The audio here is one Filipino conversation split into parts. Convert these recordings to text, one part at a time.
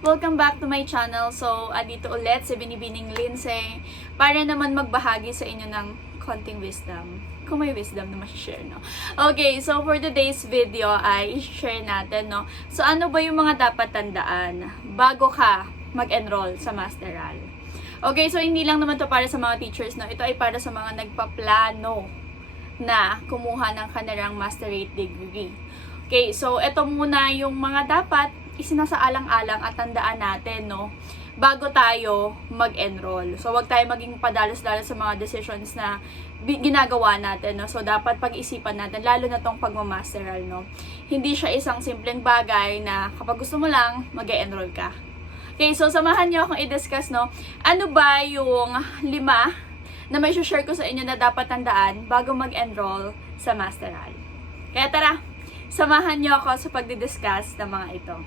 Welcome back to my channel. So, andito ulit si Binibining Lindsay para naman magbahagi sa inyo ng konting wisdom. Kung may wisdom na ma-share, no? Okay, so for today's video ay i-share natin, no? So, ano ba yung mga dapat tandaan bago ka mag-enroll sa Masteral? Okay, so hindi lang naman to para sa mga teachers, no? Ito ay para sa mga nagpaplano na kumuha ng kanilang masterate degree. Okay, so ito muna yung mga dapat isinasaalang-alang at tandaan natin, no, bago tayo mag-enroll. So, wag tayo maging padalos-dalos sa mga decisions na ginagawa natin, no. So, dapat pag-isipan natin, lalo na tong pagmamasteral, no. Hindi siya isang simpleng bagay na kapag gusto mo lang, mag-enroll ka. Okay, so samahan niyo akong i-discuss, no, ano ba yung 5 na may share ko sa inyo na dapat tandaan bago mag-enroll sa Masteral. Kaya tara, samahan niyo ako sa pagdi-discuss ng mga ito.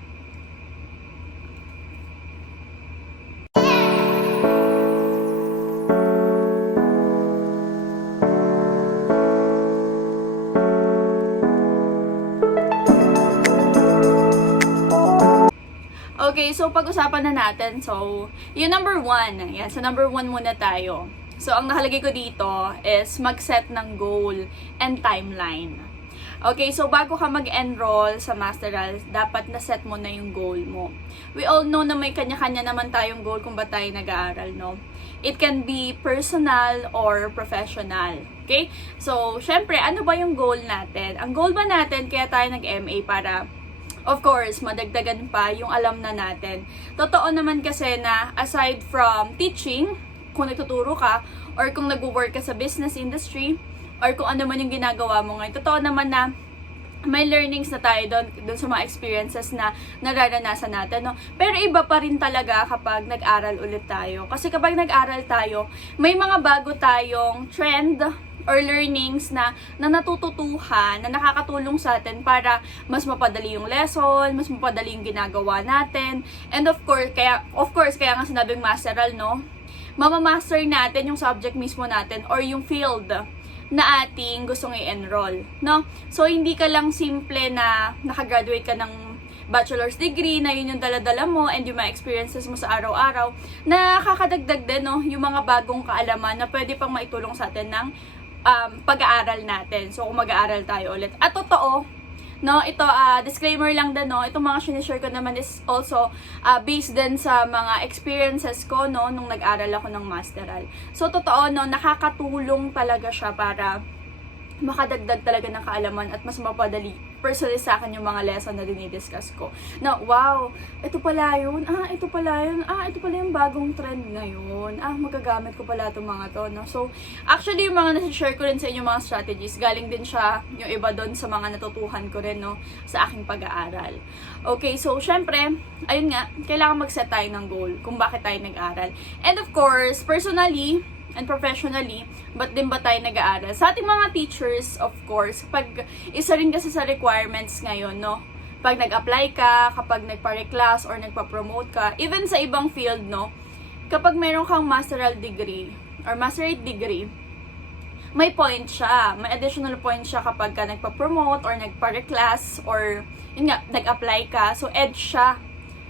Okay, so pag-usapan na natin. So, yung number 1. Yan, so number 1 muna tayo. So, ang nakalagay ko dito is mag-set ng goal and timeline. Okay, so bago ka mag-enroll sa Masteral, dapat na-set mo na yung goal mo. We all know na may kanya-kanya naman tayong goal kung ba tayo nag-aaral, no? It can be personal or professional. Okay? So, syempre, ano ba yung goal natin? Ang goal ba natin, kaya tayo nag-MA para, of course, madagdagan pa yung alam na natin. Totoo naman kasi na aside from teaching, kung nagtuturo ka, or kung nag-work ka sa business industry, or kung ano man yung ginagawa mo ngayon, totoo naman na may learnings na tayo doon sa mga experiences na nararanasan natin, no? Pero iba pa rin talaga kapag nag-aral ulit tayo. Kasi kapag nag-aral tayo, may mga bago tayong trend or learnings na natututuhan, na nakakatulong sa atin para mas mapadali yung lesson, mas mapadali yung ginagawa natin. And of course, kaya nga sinabing masteral, no? Mamamaster natin yung subject mismo natin or yung field na ating gustong i-enroll, no? So, hindi ka lang simple na nakagraduate ka ng bachelor's degree, na yun yung dala-dala mo and yung mga experiences mo sa araw-araw, nakakadagdag din, no? Yung mga bagong kaalaman na pwede pang maitulong sa atin ng pag-aaral natin. So, kung mag-aaral tayo ulit. At totoo, no, ito, disclaimer lang din, no, itong mga sinishare ko naman is also based din sa mga experiences ko, no, nung nag-aral ako ng Masteral. So, totoo, no, nakakatulong talaga siya para makadagdag talaga ng kaalaman at mas mapadali personally sa akin yung mga lesson na dinidiscuss ko. Na, wow, ito pala yun, ito pala yun, ito pala yung bagong trend ngayon, magagamit ko pala itong mga to, no? So, actually, yung mga nasi-share ko rin sa inyo mga strategies, galing din siya yung iba doon sa mga natutuhan ko rin, no, sa aking pag-aaral. Okay, so, syempre, ayun nga, kailangan mag-set tayo ng goal kung bakit tayo nag-aaral. And of course, personally, and professionally, ba't din ba tayo nag-aaral? Sa ating mga teachers, of course, pag isa rin kasi sa requirements ngayon, no? Pag nag-apply ka, kapag nagpa-reclass or nagpa-promote ka, even sa ibang field, no? Kapag meron kang masteral degree or masterate degree, may point siya. May additional point siya kapag ka nagpa-promote or nagpa-reclass or, yun nga, nag-apply ka. So, edge siya.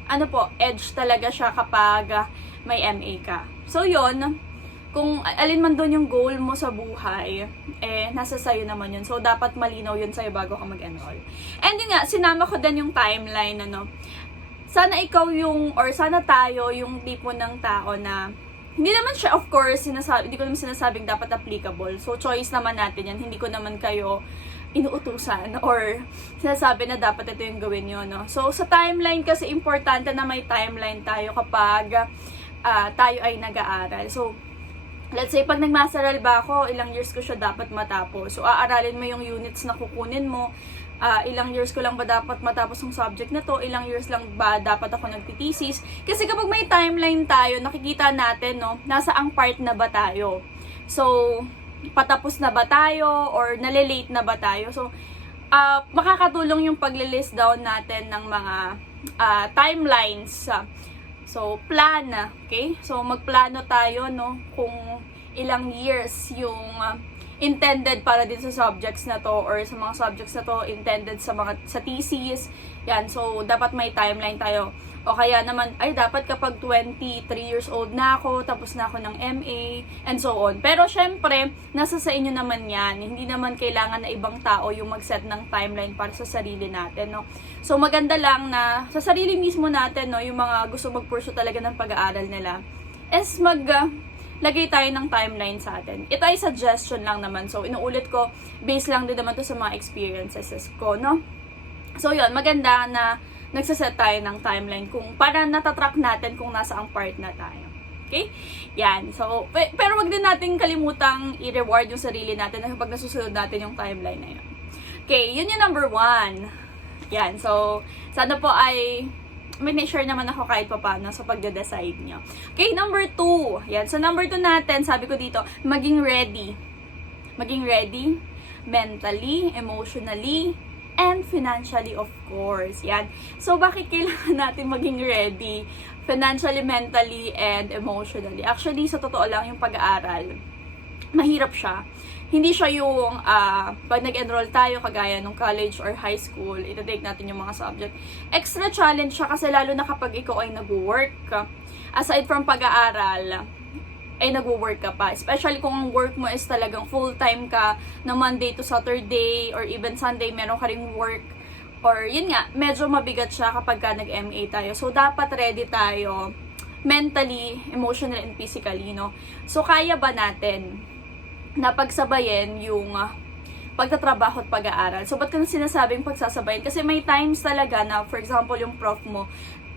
Ano po? Edge talaga siya kapag may MA ka. So, yun, kung alin man doon yung goal mo sa buhay, nasa sayo naman yun. So, dapat malinaw yun sa'yo bago ka mag-enroll. And yun nga, sinama ko din yung timeline, ano. Sana ikaw yung, or sana tayo yung tipo ng tao na, hindi naman siya, of course, hindi ko naman sinasabing dapat applicable. So, choice naman natin yan. Hindi ko naman kayo inuutusan or sinasabi na dapat ito yung gawin nyo, no. So, sa timeline kasi, importante na may timeline tayo kapag tayo ay nag-aaral. So, let's say, pag nag-masteral ba ako, ilang years ko siya dapat matapos. So, aaralin mo yung units na kukunin mo. Ilang years ko lang ba dapat matapos yung subject na to? Ilang years lang ba dapat ako nagtitesis? Kasi kapag may timeline tayo, nakikita natin, no, nasa ang part na ba tayo? So, patapos na ba tayo? Or nalilate na ba tayo? So, makakatulong yung pag-list down natin ng mga timelines. So, plan, okay? So, magplano tayo, no, kung ilang years yung intended para din sa subjects na to or sa mga subjects na to intended sa thesis. Yan, so dapat may timeline tayo. O kaya naman, ay dapat kapag 23 years old na ako, tapos na ako ng MA, and so on. Pero syempre, nasa sa inyo naman yan. Hindi naman kailangan na ibang tao yung mag-set ng timeline para sa sarili natin, no? So maganda lang na sa sarili mismo natin, no, yung mga gusto mag-pursue talaga ng pag-aaral nila, is lagay tayo ng timeline sa atin. Ito ay suggestion lang naman. So inuulit ko, based lang din naman to sa mga experiences ko, no? So yun, maganda na nagsaset tayo ng timeline kung para natatrack natin kung nasa ang part na tayo. Okay? Yan. So, pero wag din natin kalimutang i-reward yung sarili natin kapag nasusunod natin yung timeline na yun. Okay, yun yung number 1. Yan. So, sana po ay may na-share naman ako kahit pa paano sa pagde-decide nyo. Okay, number 2. Yan. So, number 2 natin, sabi ko dito, maging ready. Maging ready mentally, emotionally, and financially, of course. Yan. So, bakit kailangan natin maging ready? Financially, mentally, and emotionally. Actually, sa totoo lang, yung pag-aaral, mahirap siya. Hindi siya yung, pag nag-enroll tayo, kagaya nung college or high school, ita-take natin yung mga subject. Extra challenge siya kasi lalo na kapag ikaw ay nag-work. Aside from pag-aaral, ay nag-work ka pa. Especially kung ang work mo is talagang full-time ka na Monday to Saturday or even Sunday meron ka ring work. Or yun nga, medyo mabigat siya kapag ka nag-MA tayo. So, dapat ready tayo mentally, emotionally, and physically, no? So, kaya ba natin na pagsabayin yung pagtatrabaho at pag-aaral? So, ba't ko sinasabing pagsasabayin? Kasi may times talaga na, for example, yung prof mo,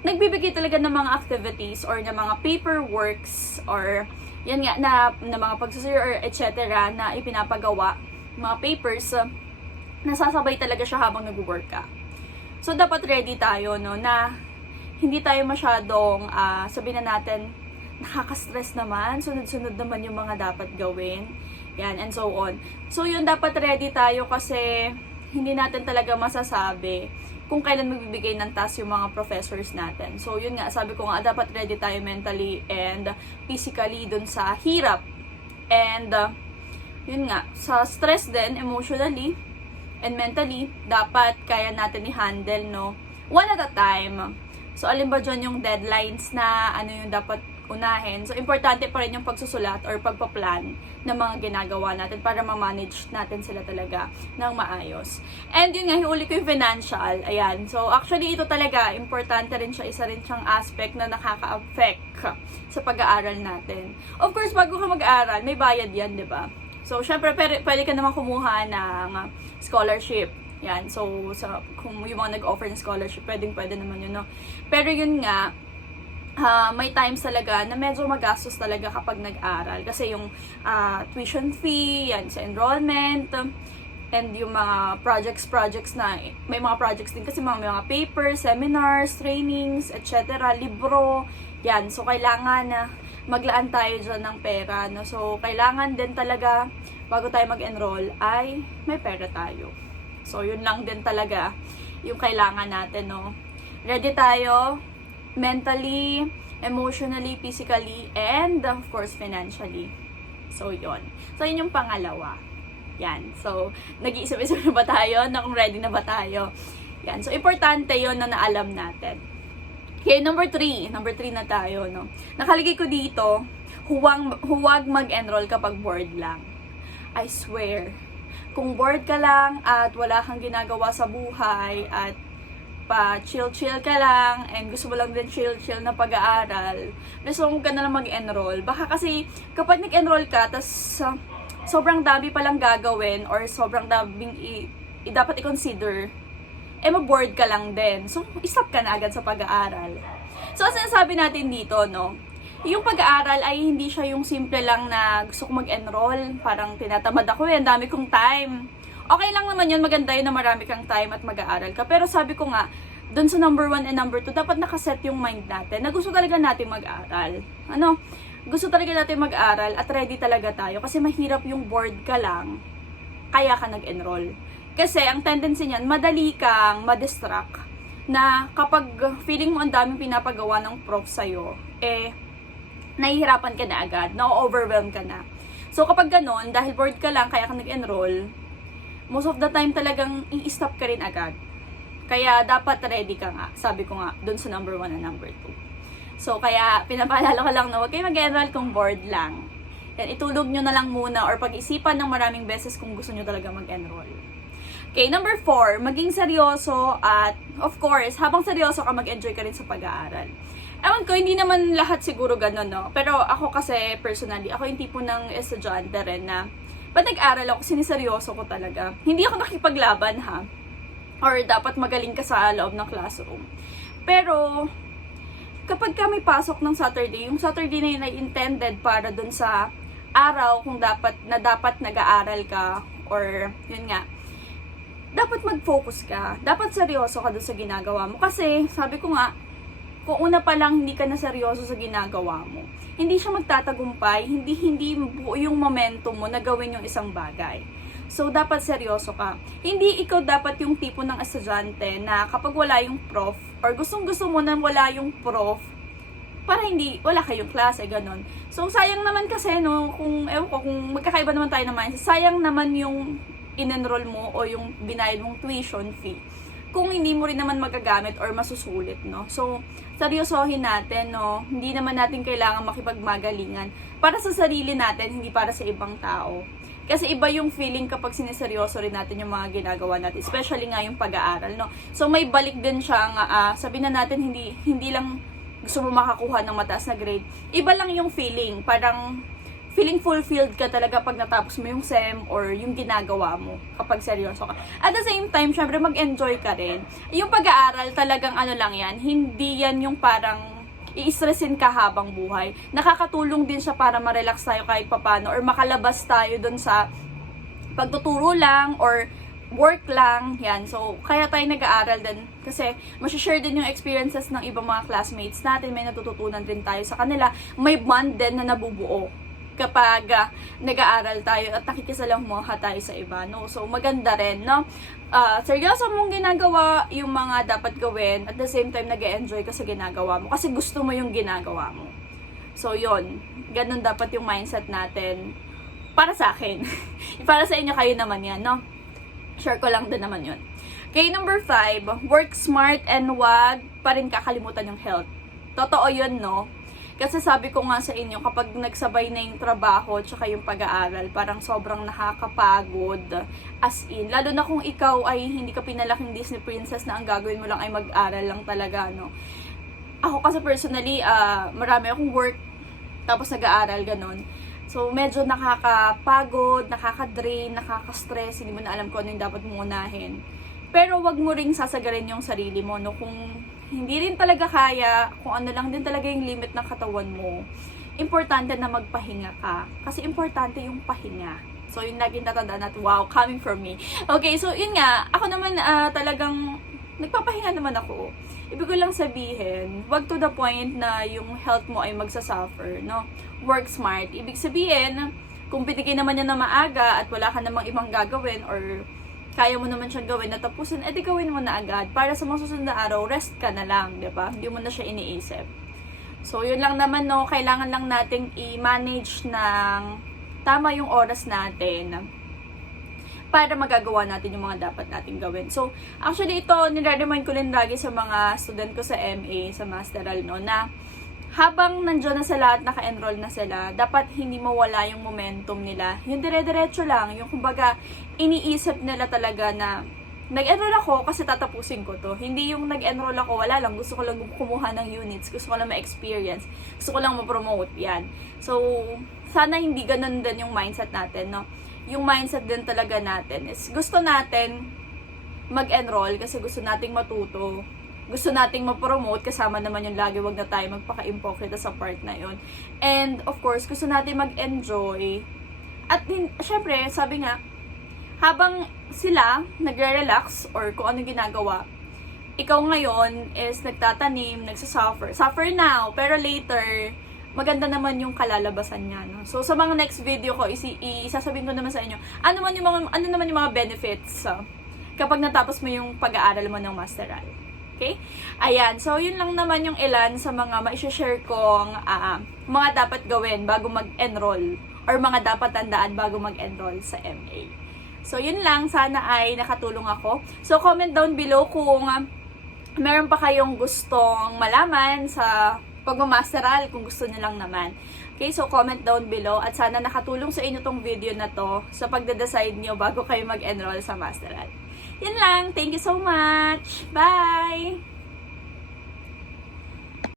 nagbibigay talaga ng mga activities or ng mga paperworks or yan nga, na mga pagsusuri or etc. na ipinapagawa, mga papers, nasasabay talaga siya habang nag-work ka. So, dapat ready tayo, no, na hindi tayo masyadong, sabihin na natin, nakaka-stress naman, sunod-sunod naman yung mga dapat gawin, yan, and so on. So, yun, dapat ready tayo kasi hindi natin talaga masasabi kung kailan magbibigay ng task yung mga professors natin. So, yun nga, sabi ko nga, dapat ready tayo mentally and physically dun sa hirap. And, yun nga, sa stress din, emotionally and mentally, dapat kaya natin i-handle, no? One at a time. So, alin ba dyan yung deadlines na ano yung dapat unahin? So, importante pa rin yung pagsusulat or pagpa-plan ng mga ginagawa natin para ma-manage natin sila talaga ng maayos. And yun nga, hiuli ko yung financial. Ayan. So, actually, ito talaga, importante rin siya. Isa rin siyang aspect na nakaka-affect sa pag-aaral natin. Of course, bago ka mag-aaral, may bayad yan, di ba? So, syempre, pwede ka naman kumuha ng scholarship. Yan. So, kung yung mga nag-offer ng scholarship, pwede naman yun, no? Pero yun nga, may times talaga na medyo magastos talaga kapag nag-aral. Kasi yung tuition fee, yan, sa enrollment, and yung mga projects na, may mga projects din kasi may mga papers, seminars, trainings, etc., libro, yan. So, kailangan na maglaan tayo dyan ng pera, no? So, kailangan din talaga, bago tayo mag-enroll, ay may pera tayo. So, yun lang din talaga yung kailangan natin, no? Ready tayo mentally, emotionally, physically, and of course, financially. So, yun. So, yun yung pangalawa. Yan. So, nag-iisip-isip na ba tayo? Na kung ready na ba tayo? Yan. So, importante yun na naalam natin. Okay, number 3. Number 3 na tayo, no? Nakalagay ko dito, huwag mag-enroll kapag bored lang. I swear. Kung bored ka lang at wala kang ginagawa sa buhay at pa-chill-chill ka lang and gusto mo lang din chill-chill na pag-aaral, gusto mo ka na lang mag-enroll. Baka kasi kapag nag-enroll ka, tas sobrang dami palang gagawin or sobrang daming dapat i-consider, ma-bored ka lang din. So, stop ka na agad sa pag-aaral. So, ang sinasabi natin dito, no, yung pag-aaral ay hindi siya yung simple lang na gusto ko mag-enroll, parang tinatamad ako, ang dami kong time. Okay lang naman yun, maganda yun na marami kang time at mag-aaral ka. Pero sabi ko nga, dun sa number 1 and number 2, dapat nakaset yung mind natin na gusto talaga natin mag-aaral. Ano? Gusto talaga natin mag-aaral at ready talaga tayo. Kasi mahirap yung bored ka lang, kaya ka nag-enroll. Kasi ang tendency niyan, madali kang ma-distract na kapag feeling mo ang daming pinapagawa ng prof sa'yo, nahihirapan ka na agad, na-overwhelm ka na. So kapag ganon, dahil bored ka lang, kaya ka nag-enroll, most of the time talagang i-stop ka rin agad. Kaya dapat ready ka nga, sabi ko nga, dun sa number 1 and number 2. So, kaya pinapaalala ko lang na huwag kayo mag-enroll kung bored lang. Yan, itulog nyo na lang muna or pag-isipan ng maraming beses kung gusto nyo talaga mag-enroll. Okay, number 4, maging seryoso at of course, habang seryoso ka, mag-enjoy ka rin sa pag-aaral. Ewan ko, hindi naman lahat siguro ganun, no? Pero ako kasi, personally, ako yung tipo ng estudyante rin na pag nag-aral ako, siniseryoso ko talaga. Hindi ako nakipaglaban, ha? Or dapat magaling ka sa loob ng classroom. Pero, kapag ka may pasok ng Saturday, yung Saturday na yun ay intended para dun sa araw kung dapat nag-aaral ka or yun nga, dapat mag-focus ka. Dapat seryoso ka dun sa ginagawa mo. Kasi, sabi ko nga, kung una pa lang hindi ka na seryoso sa ginagawa mo, hindi siya magtatagumpay, hindi buo yung momentum mo na gawin yung isang bagay. So, dapat seryoso ka. Hindi ikaw dapat yung tipo ng estudyante na kapag wala yung prof, or gustong-gusto mo na wala yung prof, para wala kayong klase, ganon. So, sayang naman kasi, no, kung magkakaiba naman tayo ng mindset, sayang naman yung in-enroll mo o yung binayad mong tuition fee kung hindi mo rin naman magagamit or masusulit, no? So, seryosohin natin, no? Hindi naman natin kailangan makipagmagalingan para sa sarili natin, hindi para sa ibang tao. Kasi iba yung feeling kapag siniseryoso rin natin yung mga ginagawa natin, especially nga yung pag-aaral, no? So, may balik din siya nga, sabihin na natin, hindi lang gusto mo makakuha ng mataas na grade. Iba lang yung feeling, parang feeling fulfilled ka talaga pag natapos mo yung SEM or yung ginagawa mo kapag seryoso ka. At the same time, syempre mag-enjoy ka rin. Yung pag-aaral talagang ano lang yan, hindi yan yung parang i-stressin ka habang buhay. Nakakatulong din siya para ma-relax tayo kahit papano or makalabas tayo dun sa pagtuturo lang or work lang. Yan. So, kaya tayo nag-aaral din kasi masishare din yung experiences ng ibang mga classmates natin. May natututunan din tayo sa kanila. May bond din na nabubuo kapag nag-aaral tayo at nakikisalamuha tayo sa iba, no? So, maganda rin, no? Seryoso mong ginagawa yung mga dapat gawin at the same time nag-enjoy ka sa ginagawa mo kasi gusto mo yung ginagawa mo. So, yon, ganun dapat yung mindset natin para sa akin. Para sa inyo, kayo naman yan, no? Share ko lang din naman yun. Okay, number 5, work smart and wag pa rin kakalimutan yung health. Totoo yun, no? Kasi sabi ko nga sa inyo, kapag nagsabay na yung trabaho at yung pag-aaral, parang sobrang nakakapagod. As in, lalo na kung ikaw ay hindi ka pinalaking Disney princess na ang gagawin mo lang ay mag-aral lang talaga, no? Ako kasi personally, marami akong work, tapos nag-aaral, ganon. So, medyo nakakapagod, nakaka-drain, nakaka-stress, hindi mo na alam kung ano yung dapat mong unahin. Pero wag mo ring sasagarin yung sarili mo, no? Kung hindi rin talaga kaya, kung ano lang din talaga yung limit ng katawan mo, importante na magpahinga ka. Kasi importante yung pahinga. So, yun laging tatandaan natin, wow, coming from me. Okay, so yun nga, ako naman talagang, nagpapahinga naman ako. Ibig ko lang sabihin, wag to the point na yung health mo ay magsasuffer, no? Work smart. Ibig sabihin, kung binigay naman yan na maaga at wala ka namang ibang gagawin or kaya mo naman siyang gawin na tapusin, edi gawin mo na agad. Para sa mga susunod na araw, rest ka na lang, di ba? Hindi mo na siya iniisip. So, yun lang naman, no? Kailangan lang nating i-manage ng tama yung oras natin para magagawa natin yung mga dapat nating gawin. So, actually, ito, nire-remind ko rin lagi sa mga student ko sa MA, sa Masteral, no? Na habang nandiyan na sila at naka-enroll na sila, dapat hindi mawala yung momentum nila. Yung dire-diretso lang, yung kumbaga, iniisip nila talaga na nag-enroll ako kasi tatapusin ko to. Hindi yung nag-enroll ako, wala lang, gusto ko lang kumuha ng units, gusto ko lang ma-experience, gusto ko lang ma-promote, yan. So, sana hindi ganun din yung mindset natin, no? Yung mindset din talaga natin is gusto natin mag-enroll kasi gusto nating matuto, gusto nating ma-promote, kasama naman yung lagi, wag na tayo magpaka-impokrita sa part na yun. And, of course, gusto natin mag-enjoy. At, syempre, sabi nga, habang sila nagre-relax or kung ano ginagawa, ikaw ngayon is nagtatanim, nagsasuffer. Suffer now, pero later, maganda naman yung kalalabasan niya, no? So, sa mga next video ko, isasabihin ko naman sa inyo, ano naman yung mga benefits kapag natapos mo yung pag-aaral mo ng Masteral. Okay? Ayan. So, yun lang naman yung ilan sa mga ma-share kong mga dapat gawin bago mag-enroll or mga dapat tandaan bago mag-enroll sa MA. So, yun lang. Sana ay nakatulong ako. So, comment down below kung meron pa kayong gustong malaman sa pagmamasteral, kung gusto nyo lang naman. Okay, so comment down below at sana nakatulong sa inyo tong video na to sa pagde-decide nyo bago kayo mag-enroll sa masteral. Yun lang. Thank you so much. Bye!